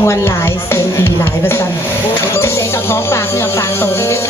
มวนหลายเสียงดีหลายประสันจะเสียงกับท้องฝากเนื้อฝากตัวนี้ด้วยค่ะไว้